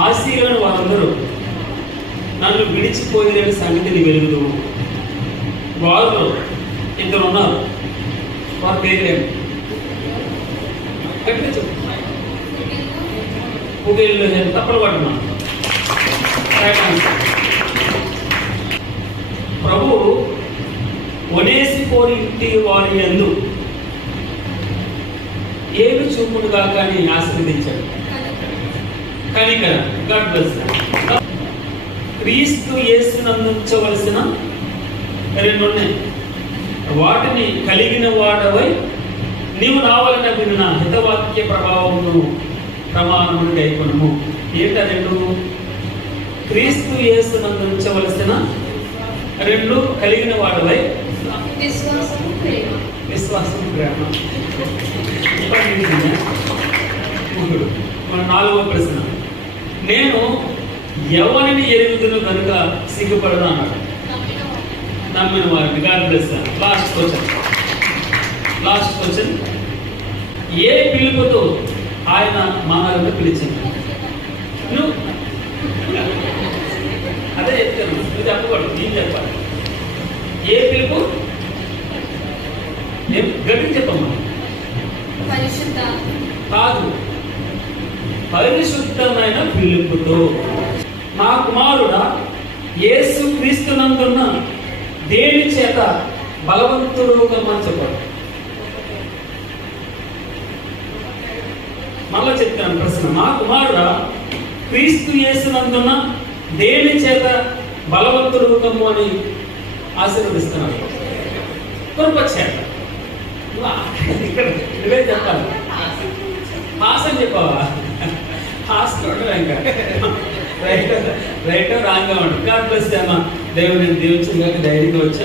ఆశీర్వైన వారందరూ నన్ను విడిచిపోయిన సంగతిని వెలుగుదు. వారిలో ఇద్దరు ఉన్నారు, వారి పేర్లేము పుగేళ్ళు తప్పలు పడుతున్నా. ప్రభు ఒనేసిపోని ఇంటి వారి యందు ఏమి చూపుడుగా కానీ ఆశీర్వదించాడు. కనికర గాడ్ బ్లెస్. క్రీస్తు యేసునందు ఉంచవలసిన రెండు ఉన్నాయి. వాటిని కలిగిన వాడవై నీవు రావాలన్న విన్న హితవాక్య ప్రభావమును ప్రమాణమును గైకొనుము. ఏంట రెండు? క్రీస్తు యేసునందు ఉంచవలసిన రెండు కలిగిన వాడవై విశ్వాసం ప్రేమ. మన 4వ ప్రశ్న, నేను ఎవరిని ఎరుగుదును కనుక సిగ్గుపడను అన్నాడు. నమ్మిన వారిని. God bless. లాస్ట్ క్వశ్చన్, ఏ పిలుపుతో ఆయన మనల్ని పిలిచింది? నువ్వు అదే చెప్తాను, నువ్వు చెప్పకూడదు, నేను చెప్పాలి. ఏ పిలుపు? గట్టి చెప్పమ్మా. కాదు, పరిశుద్ధమైన పిలుపుతో. నా కుమారుడా, యేసు క్రీస్తునందున్న దేని చేత బలవంతుడుగా మార్చబడు. మళ్ళా చెప్తాను ప్రశ్న. నా కుమారుడా, క్రీస్తు యేసునందున్న దేని చేత బలవంతుడుగము అని ఆశీర్వదిస్తున్నాడు. కృపచేత. ఇక్కడ నువ్వే చెప్పాలి. హాసం చెప్పావా? హాస్యం ఉండదు ఇంకా. రైట్ రాంగ్గా ఉంటుంది. గాడ్ బ్లెస్ అమ్మా. దేవుడిని దీవించడానికి ధైర్యంగా వచ్చా.